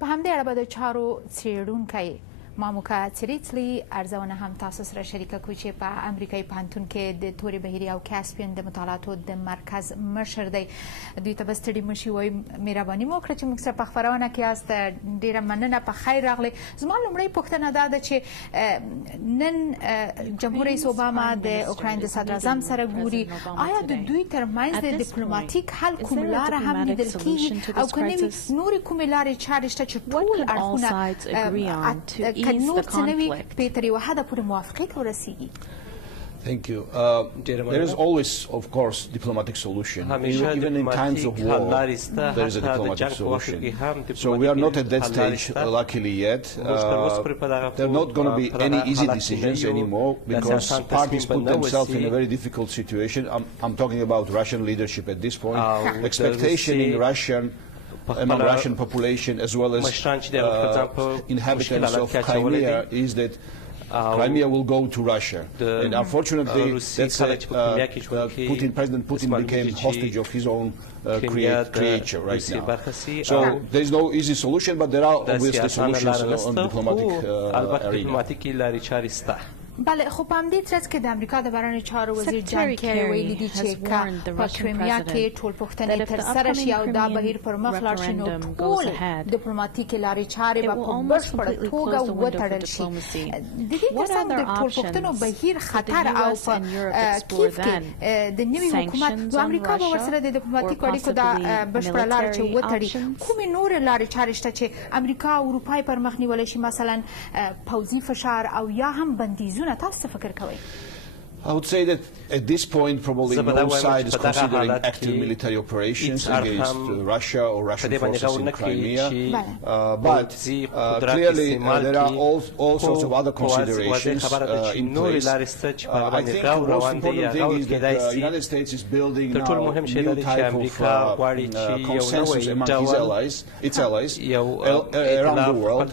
په همدې اړه به د چارو څېړونکی موقت ارزونه هم تاسو سره شریکه کوي چې په امریکایي پوهنتون کې د تورې بهیري او کاسپین د مطالعاتو د مرکز مشر دی. دوی ته به ستړي مه شي، وایي مهرباني مو وکړه چې موږ سره په خپرونه کې یاست. ډېره مننه، په خیر راغلی. زما لومړی پوښتنه دا ده چې نن جمهور رئیس اوباما د اوکرائن د صدراعظم سره ګوري. آیا د دوی ترمنځ د ډیپلوماتیک حل کوم لاره هم لیدل کېږي او که نه وي نورې کومې لارې چارې شته چې ټول اړخونه نور څه نه وي پرې تر یوه حده پورې موافقې ته ورسېږي؟ Thank you. There is always, of course, diplomatic solution. Even in times of war, there is a diplomatic solution. So we are not at that stage, luckily, yet. There are not going to be any easy decisions anymore because parties put themselves in a very difficult situation. I'm talking about Russian leadership at this point. Expectation in among Russian population as well as inhabitants of Crimea is that Crimea will go to Russia. And unfortunately, President Putin became hostage of his own creature right now. So there is no easy solution, but there are obviously solutions on diplomatic arena. بله، خو په همدې ترڅ کې د امریکا د بهرنیو چارو وزیر جان کیری ویلي دي چې که په کریمیا کې ټول پوښتنې ترسره شي او دا بهیر پر مخ لاړ شي نو ټول ډیپلوماتیکې لارې چارې به په بشپړه توګه وتړل شي. د دې ترڅنګ د ټول پوښتنو بهیر خطر او په کیف کې د نوي حکومت نو امریکا به ورسره د ډیپلوماتیکو اړیکو دا بشپړه لاره چې وتړي. کومې نورې لارې چارې شته چې امریکا او اروپا یې پر مخ نیولی شي، مثلا پوځي فشار او یا هم بندیزونه؟ تاسو څه فکر کوئ؟ I would say that at this point probably no side is considering active military operations against Russia or Russian forces in Crimea. But clearly there are all sorts of other considerations in place. I think the most important thing is that the United States is building now a new type of consensus among its allies around the world,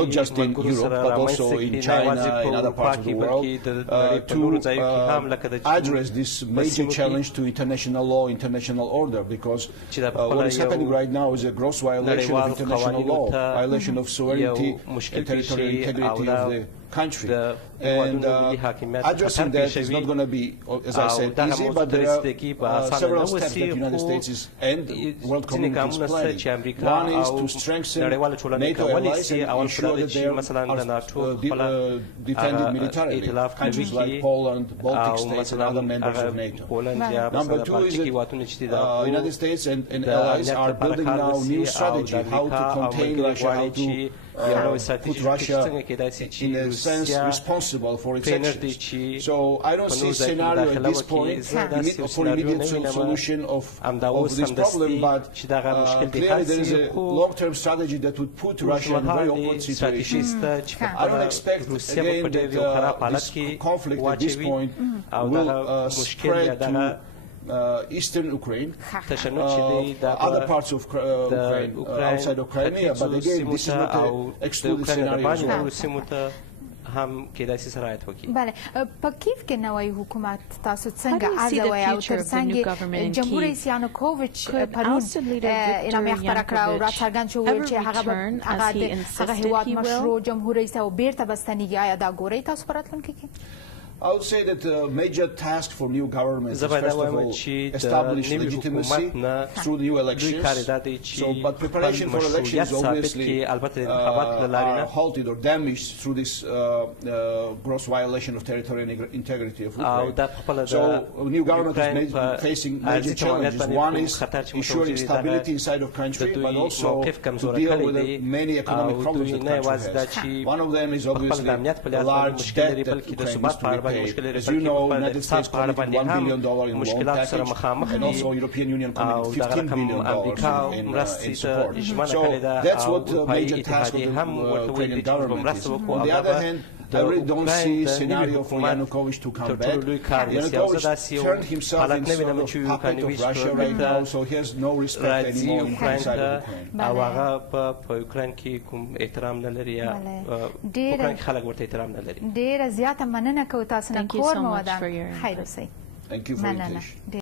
not just in Europe but also in China, in other parts of the world, to address this major challenge to international law, international order, because what is happening right now is a gross violation of international law, violation of sovereignty and territorial integrity of the country. And addressing that is not going to be, as I said, easy, but there are several steps that the United States and world community is planning. One is to strengthen NATO allies and ensure that they are defended militarily, countries like Poland, Baltic states and other members of NATO. Number two is that the United States and allies are building now a new strategy, how to contain Russia, how to put Russia in a sense responsible for its actions. So I don't see a scenario at this point for immediate solution of this problem, but clearly there is a long-term strategy that would put Russia in a very awkward situation. I don't expect again that this conflict at this point will spread to eastern Ukraine, other parts of Ukraine outside of Crimea, but again this is not an excluded scenario as well. بله، په کیف کې نوی حکومت تاسو څنګه ازوئ او ترڅنګ یې جمهور رئیس یانوکوویچ پرون اعلامیه خپره کړه او راڅرګند شو ویل چې هغه هیواد مشروع جمهور رئیس او بیرته به ستنیږي. آیا دا ګورئ تاسو په راتلونکي کې؟ I would say that the major task for new government is first of all establish legitimacy through new elections. So, but preparation for elections obviously halted or damaged through this gross violation of territorial integrity of Ukraine. So, new government is facing major challenges. One is ensuring stability inside of country, but also to deal with the many economic problems that country has. One of them is obviously a large debt that Ukraine needs to repay. As you know, the United States collected $1 billion in loan package, and also European Union committed $15 billion in support. So that's what the major task of the Ukrainian government is. On the other hand, I really don't see a scenario for Yanukovych to come back. Yanukovych turned himself into a puppet of Russia right now, so he has no respect anymore inside of Ukraine. ډیره زیاته مننه کوو تاسو نه کور مو ودان. خیر اوسئ. Thank you for the invitation.